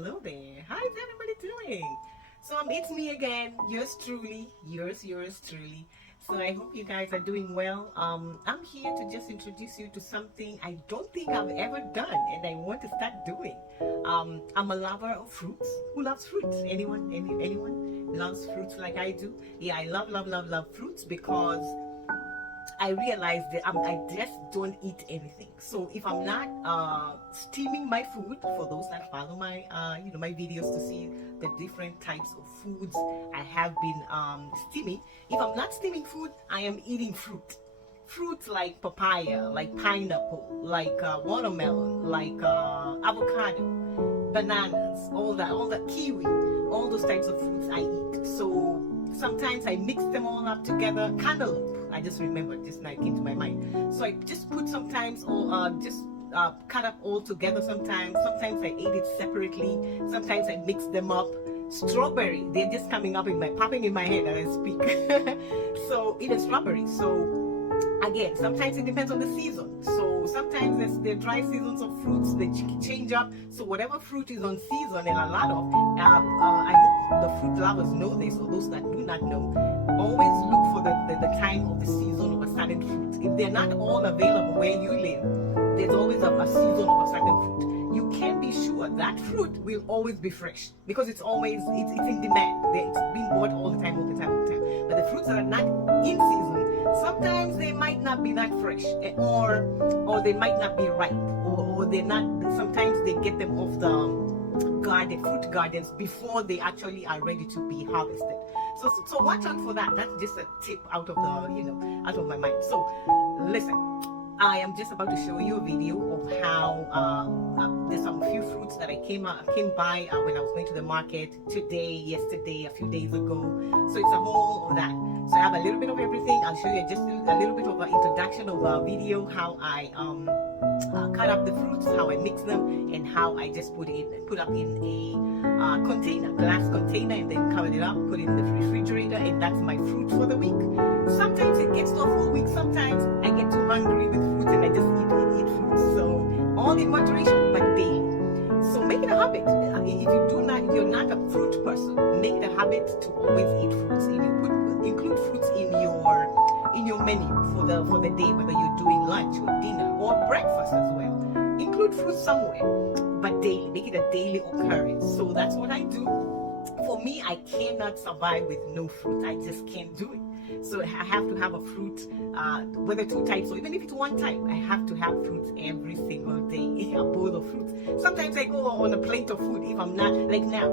Hello there. How's everybody doing? So it's me again, yours truly, yours truly. So I hope you guys are doing well. I'm here to just introduce you to something I don't think I've ever done and I want to start doing. I'm a lover of fruits. Who loves fruits? Anyone loves fruits like I do? Yeah, I love fruits because I realized that I just don't eat anything. So if I'm not steaming my food, for those that follow my my videos to see the different types of foods I have been steaming. If I'm not steaming food, I am eating fruit. Fruits like papaya, like pineapple, like watermelon, like avocado, bananas, all that kiwi, all those types of fruits I eat. So sometimes I mix them all up together. Cantaloupe, I just remembered just now, it came to my mind. So I just put sometimes or just cut up all together sometimes. Sometimes I eat it separately. Sometimes I mix them up. Strawberry, they're just popping in my head as I speak. So even strawberry. So again, sometimes it depends on the season. So sometimes there's dry seasons of fruits, they change up. So whatever fruit is on season, and a lot of, I hope the fruit lovers know this, or those that do not know, always look for the time of the season of a certain fruit. If they're not all available where you live, there's always a season of a certain fruit. You can be sure that fruit will always be fresh because it's in demand. It's being bought all the time. But the fruits that are not in season, sometimes they might not be that fresh, or they might not be ripe, or they're not. Sometimes they get them off the fruit gardens before they actually are ready to be harvested. So watch out for that. That's just a tip out of my mind. So listen, I am just about to show you a video of how there's some few fruits that I came by when I was going to the market today, yesterday, a few days ago. So it's a whole of that. So I have a little bit of everything. I'll show you just a little bit of an introduction of a video, how I cut up the fruits, how I mix them, and how I just put up in a container, glass container, and then covered it up, put it in the refrigerator, and that's my fruit for the week. Sometimes it gets to a full week. Sometimes I get too hungry with fruits and I just eat fruits. So all in moderation, but daily. So make it a habit. If you're not a fruit person, make it a habit to always eat fruits. Include fruits in your menu for the day, whether you're doing lunch or dinner or breakfast as well. Include fruits somewhere, but daily. Make it a daily occurrence. So that's what I do. For me, I cannot survive with no fruit. I just can't do it. So I have to have a fruit, whether two types or even if it's one type, I have to have fruits every single day, a bowl of fruits. Sometimes I go on a plate of food if I'm not, like now,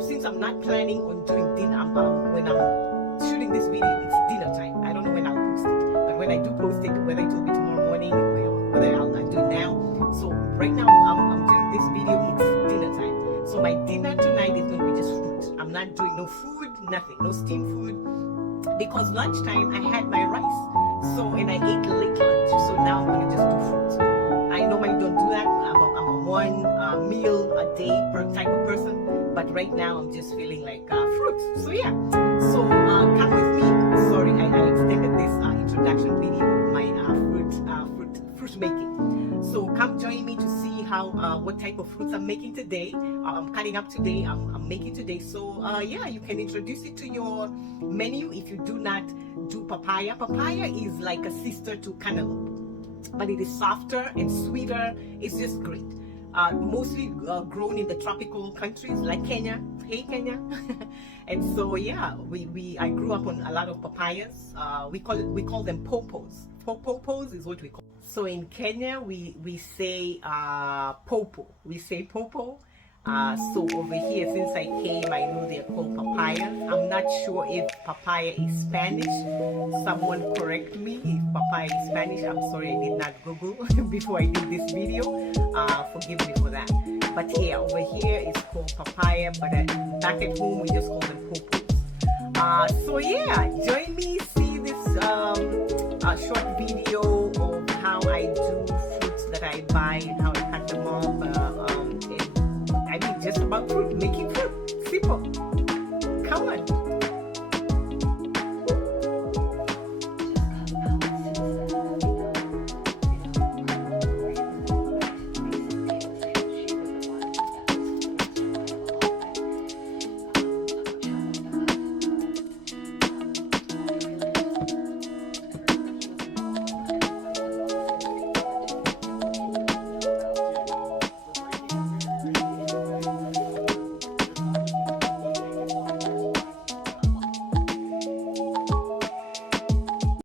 since I'm not planning on doing dinner, when I'm shooting this video, it's dinner time. I don't know when I'll post it, but when I do post it, whether it will be tomorrow morning or whether I'll do it now. So right now I'm doing this video, it's dinner time. So my dinner tonight is going to be just fruit. I'm not doing no food, nothing, no steamed food. Because lunchtime I had my rice, and I ate late lunch, so now I'm gonna just do fruit. I normally don't do that. I'm a one meal a day per type of person, but right now I'm just feeling like fruit. So yeah, so come with me. Sorry, I extended this introduction video of my fruit making. So come join me to see how what type of fruits I'm making today. I'm cutting up today. I'm making today. So yeah, you can introduce it to your menu if you do not do papaya. Papaya is like a sister to cantaloupe, but it is softer and sweeter. It's just great. Mostly grown in the tropical countries like Kenya. Hey Kenya. And so yeah, I grew up on a lot of papayas. We call them popos. Popos is what we call. So in Kenya we say popo. We say popo. So over here, since I came, I know they're called papaya. I'm not sure if papaya is Spanish. Someone correct me if papaya is Spanish. I'm sorry I did not Google before I did this video. Forgive me for that. But yeah, over here it's called papaya, but back at home we just call them popos. So yeah, join me, see this short video of how I do fruits that I buy and how I cut them up. Just about fruit, making fruit.